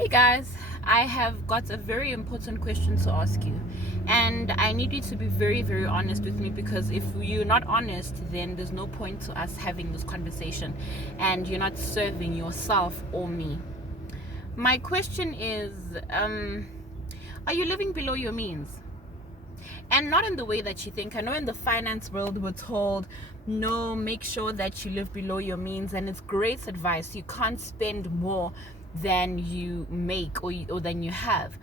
Hey guys, I have got a very important question to ask you, and I need you to be very, very honest with me because if you're not honest, then there's no point to us having this conversation, and you're not serving yourself or me. My question is, are you living below your means? And not in the way that you think. I know in the finance world we're told, no, make sure that you live below your means, and it's great advice. You can't spend more than you make or than you have.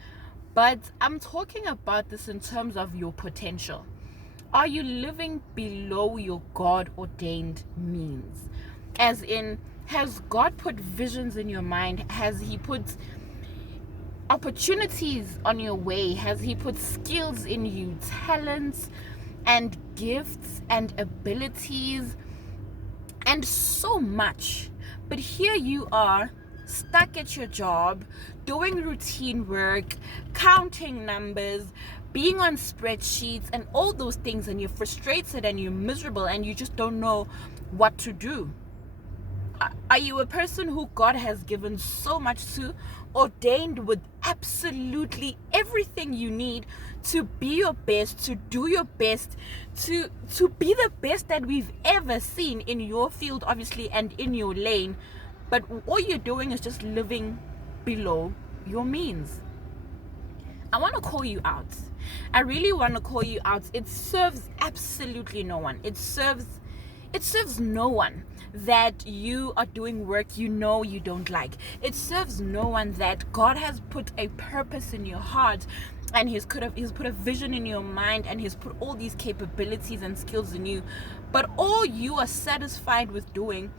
But I'm talking about this in terms of your potential. Are you living below your God ordained means? As in, has God put visions in your mind? Has He put opportunities on your way? Has He put skills in you, talents and gifts and abilities and so much? But here you are, stuck at your job, doing routine work, counting numbers, being on spreadsheets and all those things, and you're frustrated and you're miserable and you just don't know what to do. Are you a person who God has given so much to, ordained with absolutely everything you need to be your best, to do your best, to be the best that we've ever seen in your field, obviously, and in your lane, but all you're doing is just living below your means? I want to call you out. I really want to call you out. It serves absolutely no one. It serves no one that you are doing work you know you don't like. It serves no one that God has put a purpose in your heart, and He's put a vision in your mind, and He's put all these capabilities and skills in you, but all you are satisfied with doing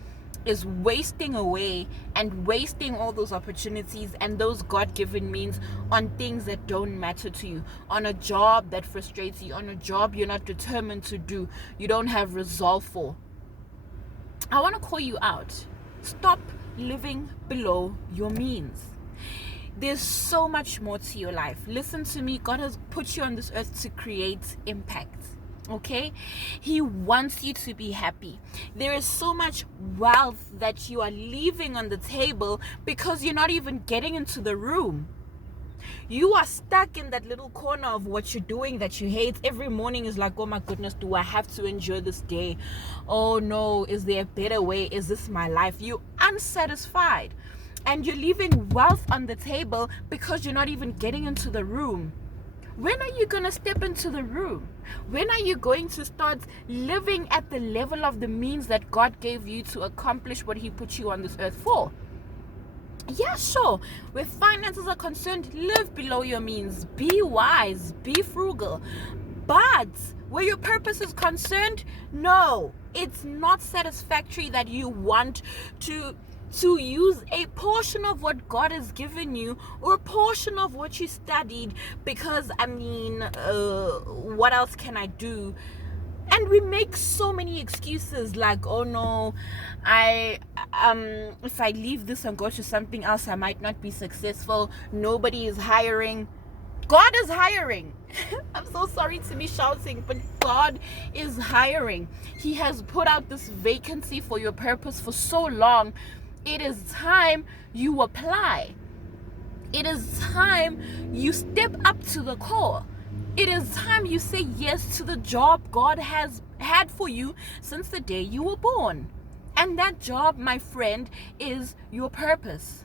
is wasting away and wasting all those opportunities and those God-given means on things that don't matter to you, on a job that frustrates you, on a job you're not determined to do, you don't have resolve for. I want to call you out. Stop living below your means. There's so much more to your life. Listen to me. God has put you on this earth to create impact. Okay? He wants you to be happy. There is so much wealth that you are leaving on the table because you're not even getting into the room. You are stuck in that little corner of what you're doing that you hate. Every morning is like, oh my goodness, do I have to enjoy this day? Oh no, is there a better way? Is this my life? You're unsatisfied. And you're leaving wealth on the table because you're not even getting into the room. When are you going to step into the room? When are you going to start living at the level of the means that God gave you to accomplish what He put you on this earth for? Yeah, sure. Where finances are concerned, live below your means. Be wise. Be frugal. But where your purpose is concerned, no. It's not satisfactory that you want to use a portion of what God has given you or a portion of what you studied because, what else can I do? And we make so many excuses like, oh no, if I leave this and go to something else, I might not be successful. Nobody is hiring. God is hiring. I'm so sorry to be shouting, but God is hiring. He has put out this vacancy for your purpose for so long. It is time you apply. It is time you step up to the call. It is time you say yes to the job God has had for you since the day you were born. And that job, my friend, is your purpose.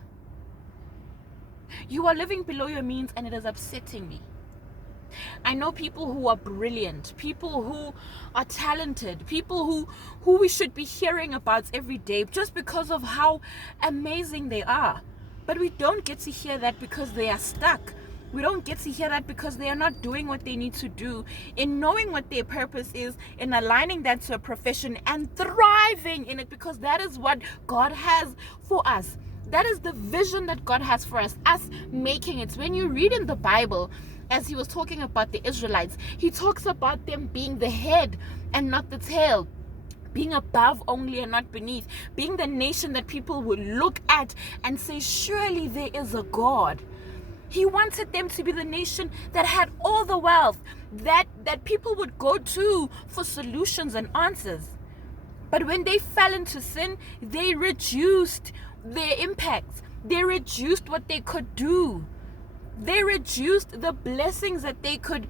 You are living below your means, and it is upsetting me. I know people who are brilliant, people who are talented, people who we should be hearing about every day just because of how amazing they are. But we don't get to hear that because they are stuck. We don't get to hear that because they are not doing what they need to do in knowing what their purpose is, in aligning that to a profession and thriving in it, because that is what God has for us. That is the vision that God has for us making it. When you read in the Bible, as He was talking about the Israelites, He talks about them being the head and not the tail, being above only and not beneath, being the nation that people would look at and say, surely there is a God. He wanted them to be the nation that had all the wealth that people would go to for solutions and answers. But when they fell into sin, they reduced their impact. They reduced what they could do. They reduced the blessings that they could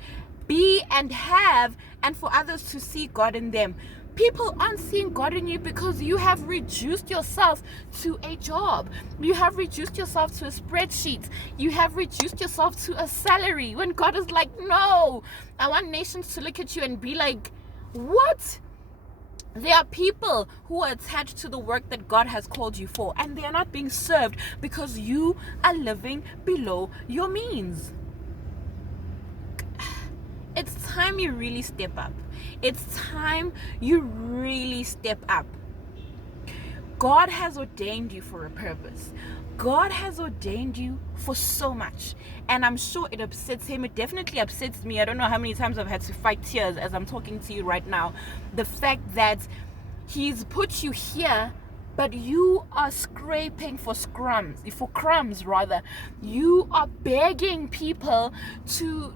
be and have, and for others to see God in them. People aren't seeing God in you because you have reduced yourself to a job. You have reduced yourself to a spreadsheet. You have reduced yourself to a salary. When God is like, no, I want nations to look at you and be like, what? There are people who are attached to the work that God has called you for, and they are not being served because you are living below your means. It's time you really step up. It's time you really step up. God has ordained you for a purpose. God has ordained you for so much. And I'm sure it upsets him. It definitely upsets me. I don't know how many times I've had to fight tears as I'm talking to you right now. The fact that he's put you here, but you are scraping for crumbs rather. You are begging people to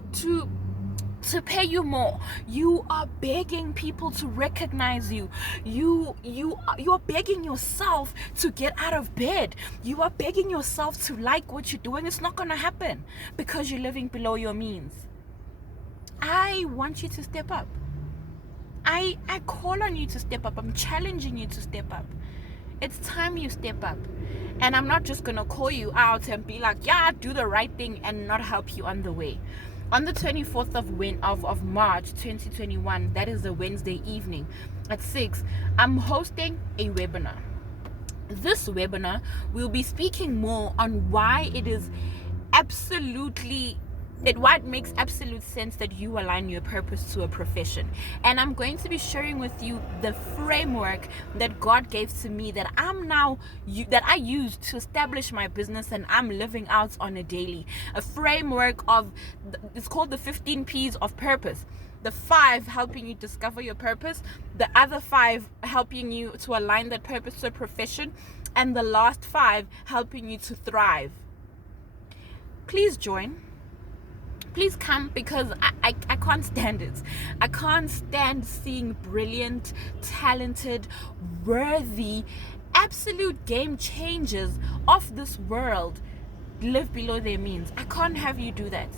pay you more. You are begging people to recognize you. You are begging yourself to get out of bed. You are begging yourself to like what you're doing. It's not going to happen because you're living below your means. I want you to step up. I call on you to step up. I'm challenging you to step up. It's time you step up. And I'm not just going to call you out and be like, yeah, do the right thing and not help you on the way. On the 24th of March 2021, that is a Wednesday evening at 6, I'm hosting a webinar. This webinar will be speaking more on why it makes absolute sense that you align your purpose to a profession. And I'm going to be sharing with you the framework that God gave to me that I use to establish my business and I'm living out on a daily. A framework it's called the 15 P's of purpose. The 5 helping you discover your purpose, the other 5 helping you to align that purpose to a profession, and the last 5 helping you to thrive. Please join. Please come, because I can't stand it. I can't stand seeing brilliant, talented, worthy, absolute game changers of this world live below their means. I can't have you do that.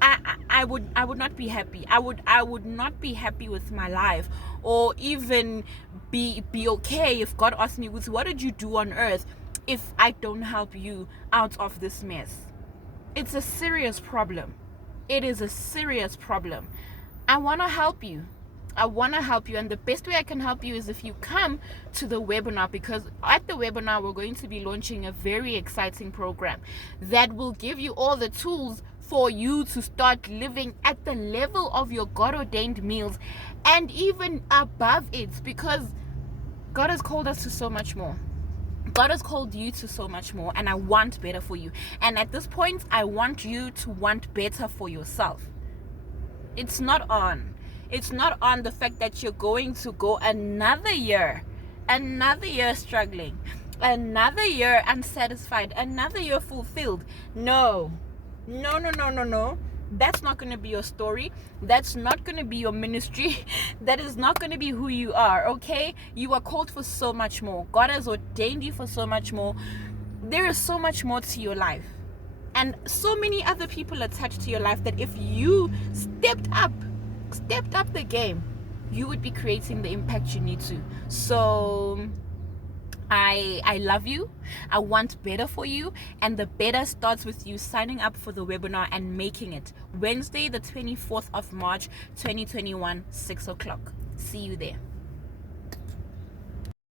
I would not be happy. I would not be happy with my life, or even be okay if God asked me, what did you do on earth, if I don't help you out of this mess. It's a serious problem. It is a serious problem. I want to help you. And the best way I can help you is if you come to the webinar, because at the webinar we're going to be launching a very exciting program that will give you all the tools for you to start living at the level of your God-ordained meals and even above it, because God has called us to so much more. God has called you to so much more, and I want better for you. And at this point, I want you to want better for yourself. It's not on the fact that you're going to go another year struggling, another year unsatisfied, another year fulfilled. No. That's not going to be your story. That's not going to be your ministry. That is not going to be who you are, okay? You are called for so much more. God has ordained you for so much more. There is so much more to your life. And so many other people attached to your life that if you stepped up the game, you would be creating the impact you need to. So I love you. I want better for you, and the better starts with you signing up for the webinar and making it Wednesday the 24th of March 2021, 6 o'clock. See you there.